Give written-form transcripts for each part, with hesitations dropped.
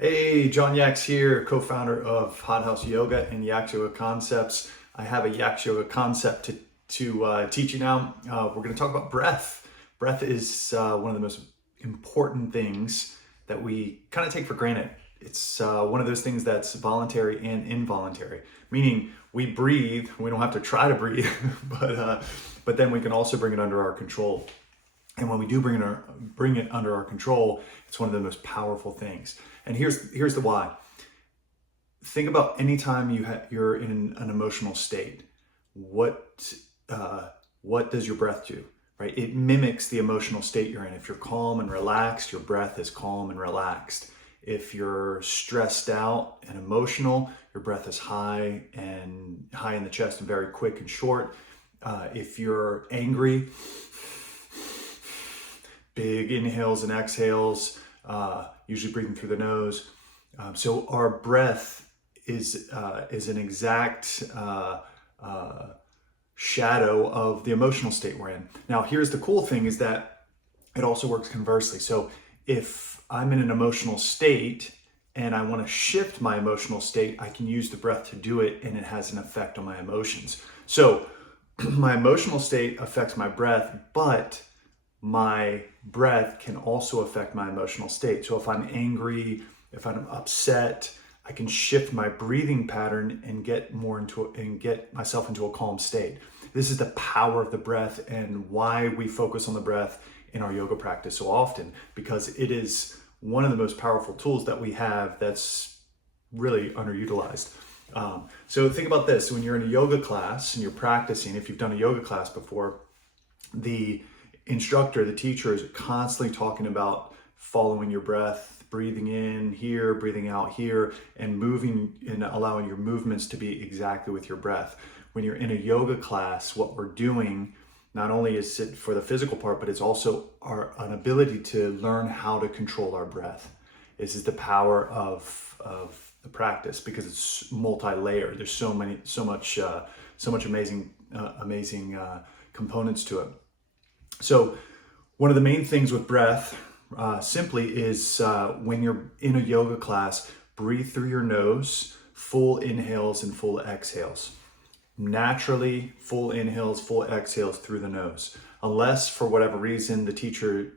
Hey, John Yaks here, co-founder of Hot House Yoga and Yaks Yoga Concepts. I have a Yaks Yoga concept to teach you now. We're going to talk about breath. Breath is one of the most important things that we kind of take for granted. It's one of those things that's voluntary and involuntary, meaning we breathe. We don't have to try to breathe, but then we can also bring it under our control. And when we do bring it under our control, it's one of the most powerful things. And here's the why. Think about any time you're in an emotional state. What does your breath do? Right? It mimics the emotional state you're in. If you're calm and relaxed, your breath is calm and relaxed. If you're stressed out and emotional, your breath is high in the chest and very quick and short. If you're angry, big inhales and exhales, usually breathing through the nose. So our breath is an exact shadow of the emotional state we're in. Now, here's the cool thing is that it also works conversely. So if I'm in an emotional state and I want to shift my emotional state, I can use the breath to do it, and it has an effect on my emotions. So my emotional state affects my breath, but my breath can also affect my emotional state. So if I'm angry, if I'm upset, I can shift my breathing pattern and get myself into a calm state. This is the power of the breath and why we focus on the breath in our yoga practice so often, because it is one of the most powerful tools that we have that's really underutilized. So think about this: when you're in a yoga class and you're practicing, if you've done a yoga class before, the instructor, the teacher, is constantly talking about following your breath, breathing in here, breathing out here, and moving and allowing your movements to be exactly with your breath. When you're in a yoga class, what we're doing not only is it for the physical part, but it's also an ability to learn how to control our breath. This is the power of the practice, because it's multi-layered. There's so much amazing components to it. So one of the main things with breath simply is when you're in a yoga class, breathe through your nose, full inhales and full exhales. Naturally, full inhales, full exhales through the nose. Unless for whatever reason the teacher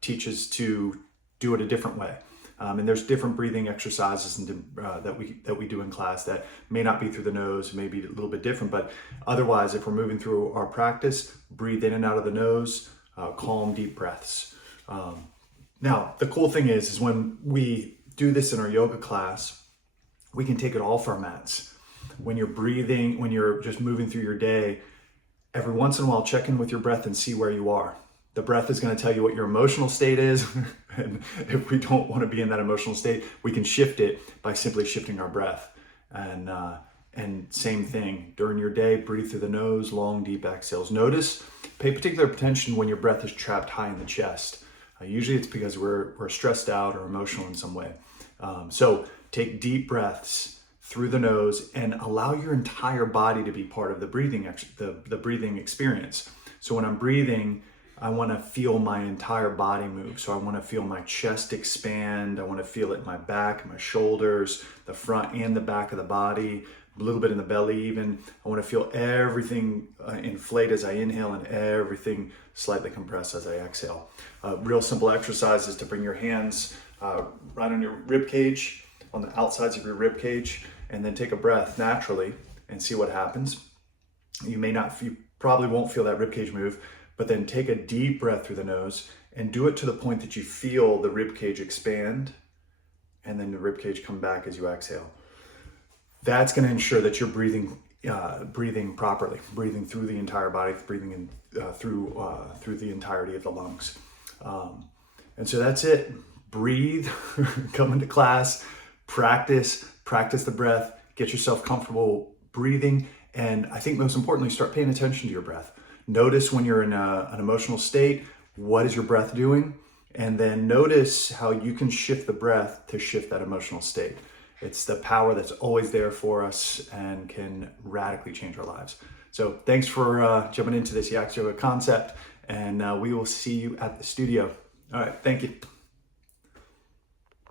teaches to do it a different way. And there's different breathing exercises that we do in class that may not be through the nose, may be a little bit different, but otherwise, if we're moving through our practice, breathe in and out of the nose, calm, deep breaths. Now, the cool thing is when we do this in our yoga class, we can take it off our mats. When you're breathing, when you're just moving through your day, every once in a while, check in with your breath and see where you are. The breath is going to tell you what your emotional state is. And if we don't want to be in that emotional state, we can shift it by simply shifting our breath. And same thing, during your day, breathe through the nose, long, deep exhales. Pay particular attention when your breath is trapped high in the chest. Usually it's because we're stressed out or emotional in some way. So take deep breaths through the nose and allow your entire body to be part of the breathing experience. So when I'm breathing, I want to feel my entire body move. So I want to feel my chest expand. I want to feel it in my back, my shoulders, the front and the back of the body, a little bit in the belly even. I want to feel everything inflate as I inhale and everything slightly compress as I exhale. Real simple exercise is to bring your hands right on your rib cage, on the outsides of your rib cage, and then take a breath naturally and see what happens. You probably won't feel that rib cage move, but then take a deep breath through the nose and do it to the point that you feel the rib cage expand, and then the rib cage come back as you exhale. That's going to ensure that you're breathing properly, breathing through the entire body, breathing in through the entirety of the lungs. And so that's it. Breathe, come into class, practice the breath, get yourself comfortable breathing, and I think most importantly, start paying attention to your breath. Notice when you're in an emotional state, what is your breath doing? And then notice how you can shift the breath to shift that emotional state. It's the power that's always there for us and can radically change our lives. So thanks for jumping into this Yaks Yoga concept, and we will see you at the studio. All right, thank you.